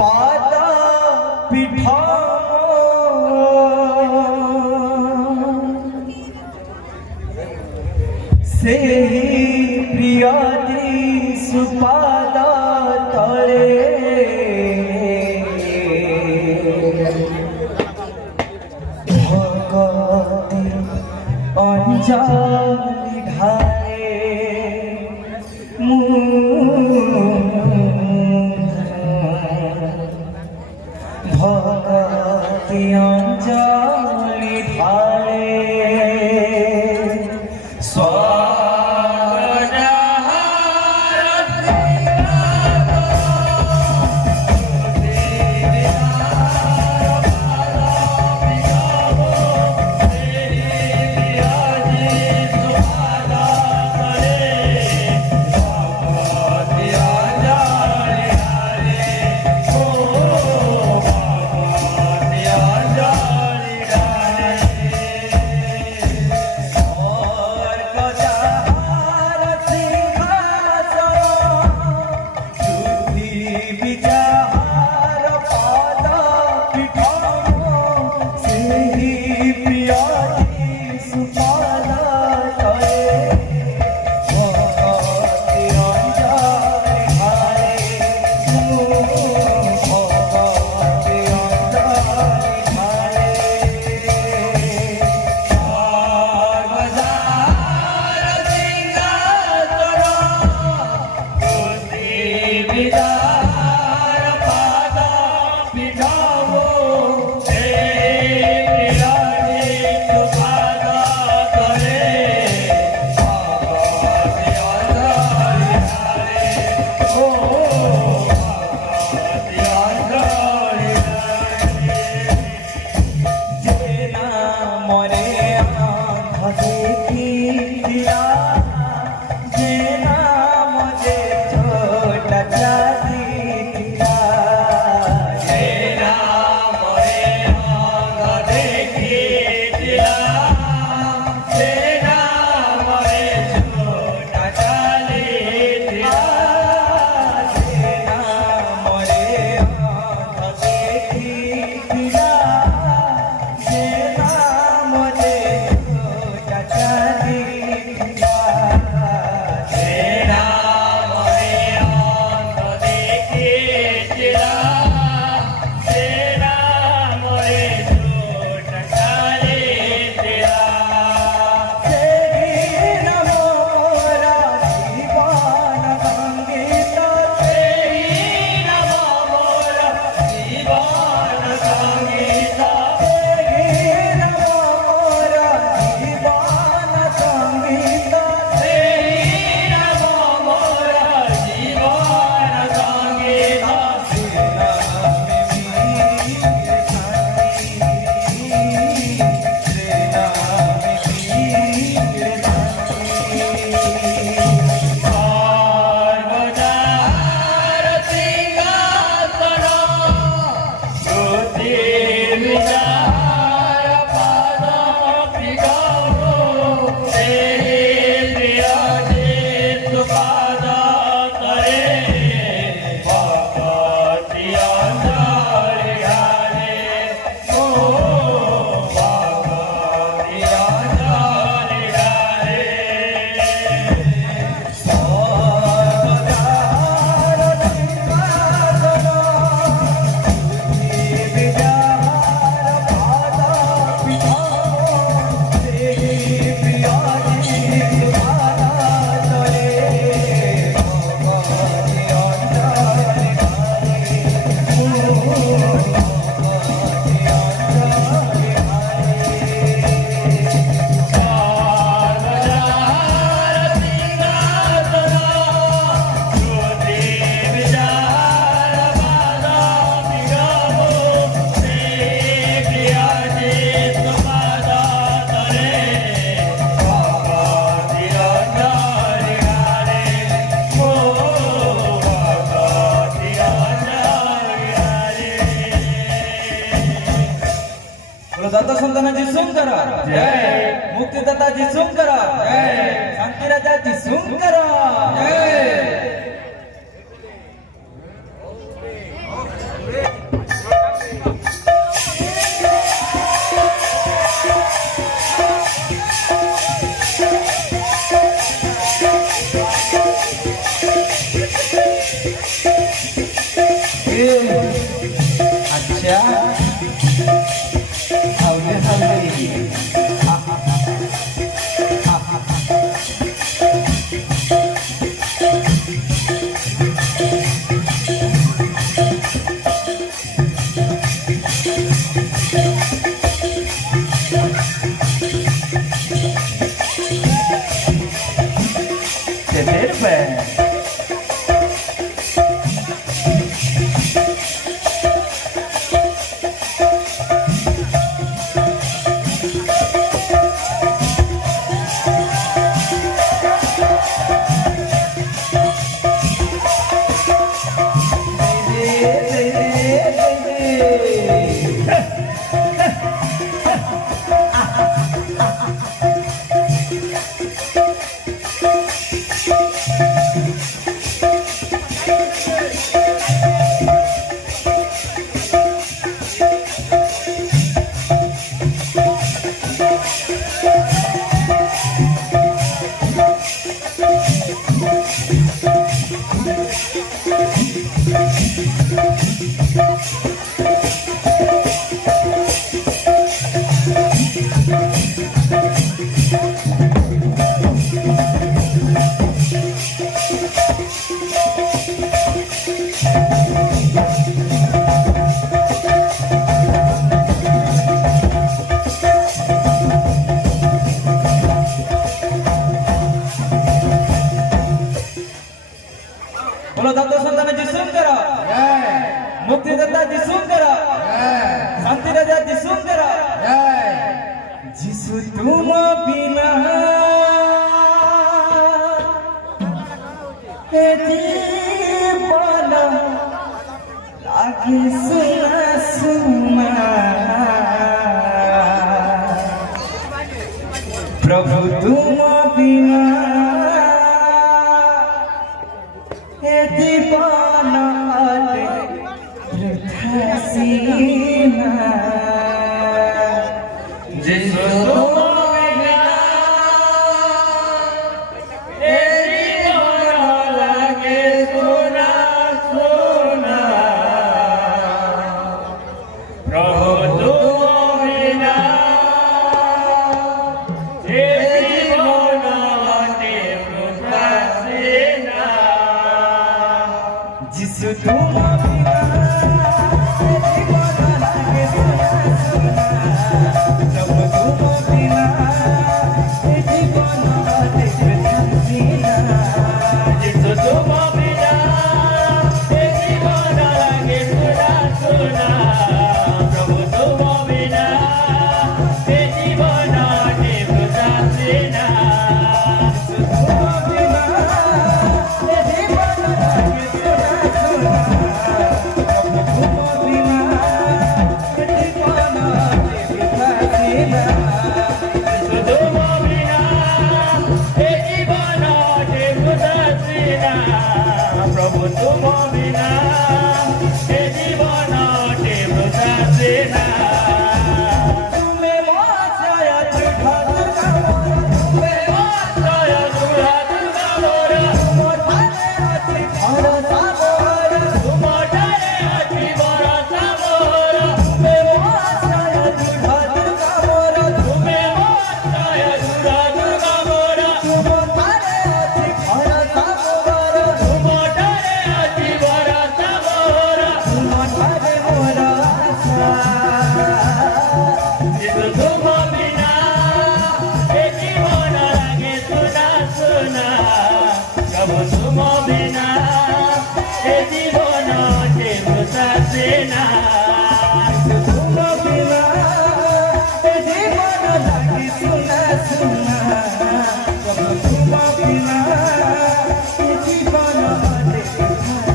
पाद पीठा से प्रियादी सुपाद तले भगती अंजलि ढाले भगती अंजलि ढाले दाता संताना जिसूम करा जय, मुक्तिदाता जिसूम करा जय, शांतिराजा जिसूम करा जय। अच्छा हवले हवले तेरे पे बोलो दाता संतानाची सुंदर मुक्तिदाता जी सुंदर शांति राजा जी सुंदर जिसु तुम बिना हे जीवन लागे सुना सुना प्रभु तुम बिना हे जीवन वृथा सीना जिसु तुम बिना हे जीवन लागे सुना सुना प्रभु तुम बिना हे जीवन लागे वृथा सीना जिसु तुम बिना प्रभु तुम बिना हे जीवन वृथा सीना तुम्हें वाचाया दुर्गा दुर्गा वाचाया दुर्गा दुर्गा मोरा तुमठारे अति भरोसा मोरा तुम्हें वाचाया दुर्गा दुर्गा मोरा तुम्हें वाचाया दुर्गा दुर्गा मोरा तुम्हारे अति भरोसा मोरा तुमठारे अति भरोसा मोरा तुम्हारे मोरा आशा जिसु तुम बिना हे जीवन लागे सुना सुना प्रभु तुम बिना हे जीवन वृथा सीना तुम बिना हे जीवन लागे सुना सुना प्रभु तुम बिना हे जीवन वृथा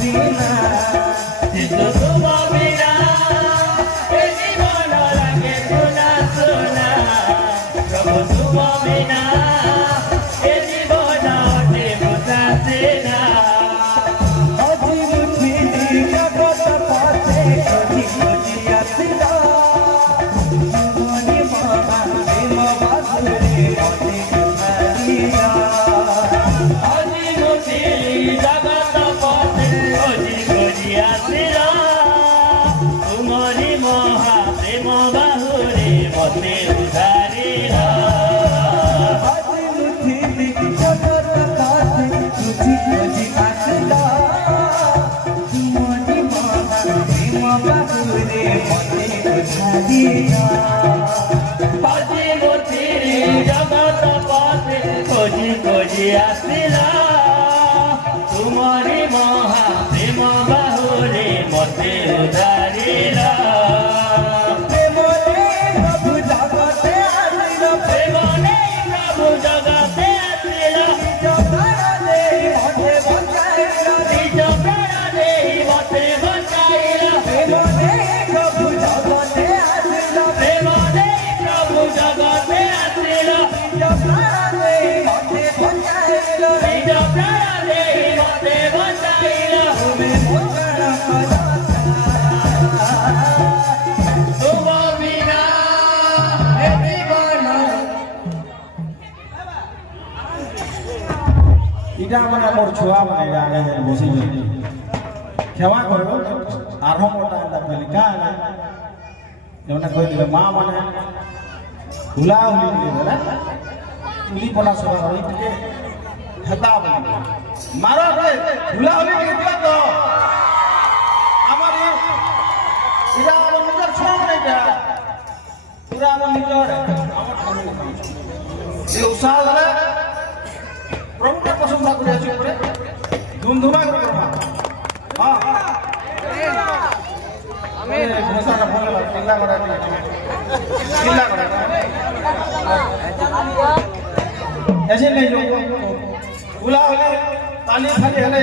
सीना जिसु तुम बिना हे जीवन लागे सुना सुना प्रभु तुम बिना हे जीवन वृथा सीना अजी मुझी जगत पाते कभी कभी आसिदा मनी मामा प्रेम बासुरे अति कहानिया अजी मुझी जगत पते छुआ माने आगे जाए बसी जाए खेवा करो आरंभ मोटा अंडा पहले क्या है जब कोई दिले माँ माने हुला हुली दिले ना तुली पना सुबह हुई तुझे हता बोली मारो रे हुला हुली दिले तो हमारी इधर हम निकर छोड़ नहीं क्या पूरा हम निकर ये उसाह वाला प्रभु का प्रशंसा करे ऐसे ऊपर धूमधूमा करो हाँ हमें घोषणा का फोन लगा चिल्ला करा ऐसे नहीं जो बुला होले ताली खाली हले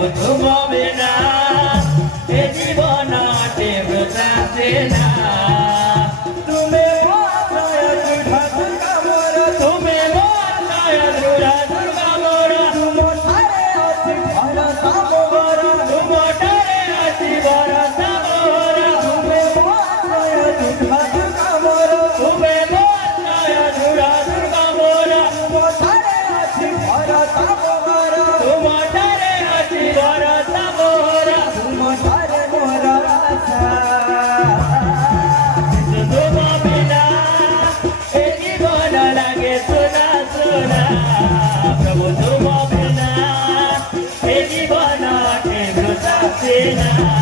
तुम बिना ये जीवन तीव्रता सेना Sina